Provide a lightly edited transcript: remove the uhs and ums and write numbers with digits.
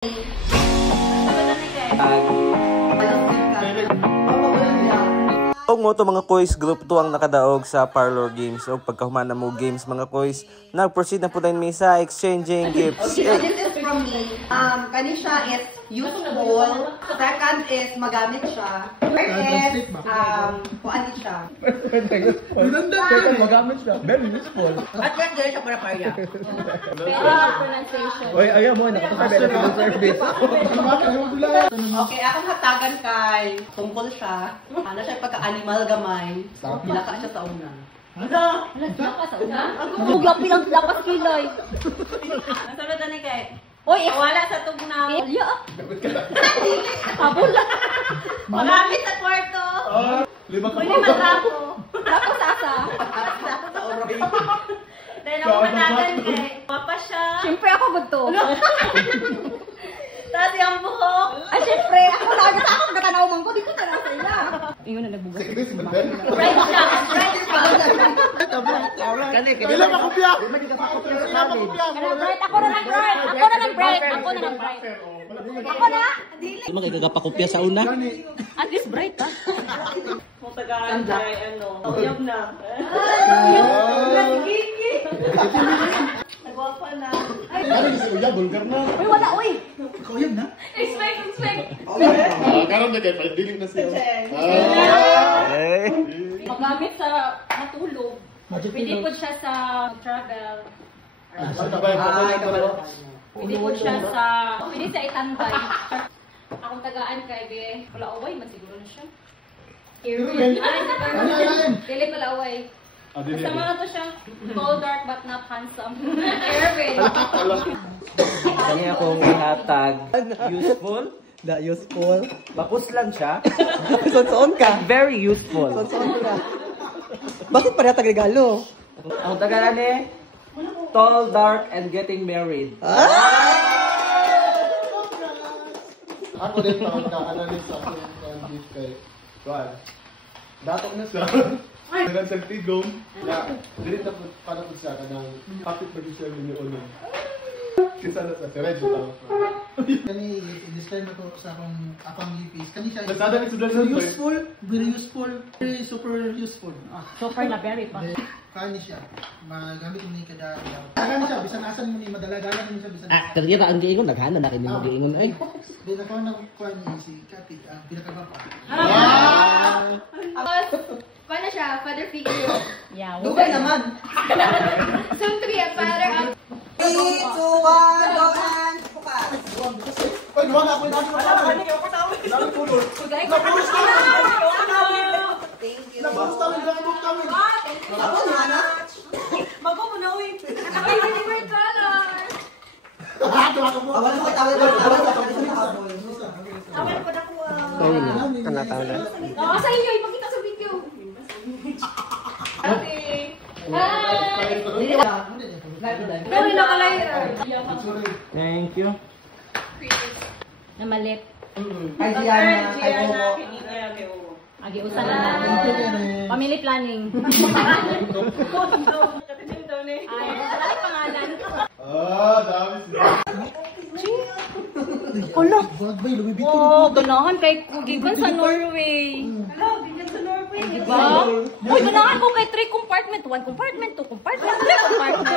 Og mo to mga koys, group 2 ang nakadaog sa parlor games. O pagkahuman na mo games mga koys, nag-proceed na po tayo sa exchanging gifts. This is from me. Kani siya is useful. Second is magamit siya. Third is kuan siya. Second, magamit siya. Very useful. At yan dito siya para parya. Pronunciation. Oy, ayaw mo, nakatabi na sa service. Okay, akong hatagan kay tungkol siya. Ano siya pagka-animal gamay. Bilaka siya sa una. Uglapi lang dapat kilay. Ang sunod na ni kay. Oy, Wala sa tugnaw. Iya. Abol. Magamit sa kwarto. Lima ka Uli mag-ako. Tapos asa. Sa oroy. Dahil ako hatagan kay. Papa siya. Siyempre ako gudto. Tati ang buhok. Ay, siyempre ako lagi sa akong katanaw man ko dito sa nasa iya. Ingon na nagbugas. Right siya. Right siya. Kailan makopya? Bright, ako na nag-bright. Ako na nag-bright. Ako na nag-bright. Ako na. Di man kay kagapakopya sa una. At least bright ha. Matagaan kay ano. Uyab na. Nagwapa na. Ano si Uya, bulgar na. Uy, wala, uy. Ikaw yan na? Expect. Karoon na kayo, palidiling na siya. Magamit sa matulog. Pwede po siya sa travel. Pwede po siya sa... Pwede sa itambay. Akong tagaan kay Be. Wala away, man siguro na siya. Erwin. Dili pala away. Basta mga to siya. Tall, dark, but not handsome. Erwin. Kani akong ihatag. Useful? Da, useful. Bapos lang siya. Sonson ka. Very useful. Sonson ka. Bakit pa natag regalo? Ang tagalan ni tall, dark, and getting married. Ako din tawag na analyst ako yung gift kay Juan. Datok na siya. Dagan sa tigom na dili na para po siya kanang kapit ba siya ni unon. Kisa na sa Sergio tawag. Kani i-describe ko sa akong gipis. Kani siya Nasada ni Sudan very useful, very super useful. Super na very pa. Kani siya magamit ni kada adlaw. Kani siya bisan asan mo ni madala-dala ni siya bisan. Kaya ang giingon naghana na kini mo giingon ay. Di na ko na kuan ni si Kapit ang pinakababa. Paano siya? Father figure. Yeah. Dugay naman. Soon to be a father of... 3, 2, 1, go and focus. Oy, duwa na ako na ako. Thank you. Nabos kami, nabos kami. Ako na na. Mago mo na, uy. Happy favorite color. Awal ko tawag ko na ko. Tanga-tanga na. Sa inyo, ipakita sa video. Happy. Hi. Uy, nakalayer. Thank you. Na malit. Ay, Diana. Ay, Momo. Agi usan na. Family planning. Ay, wala pangalan. Dami siya. Kulo. Wag bay lumibit. Oh, ganahan kay Kugigan sa Norway. Hello, bigyan sa Norway. Diba? Uy, ganahan ko kay 3 compartment. 1 compartment, 2 compartment, 3 compartment.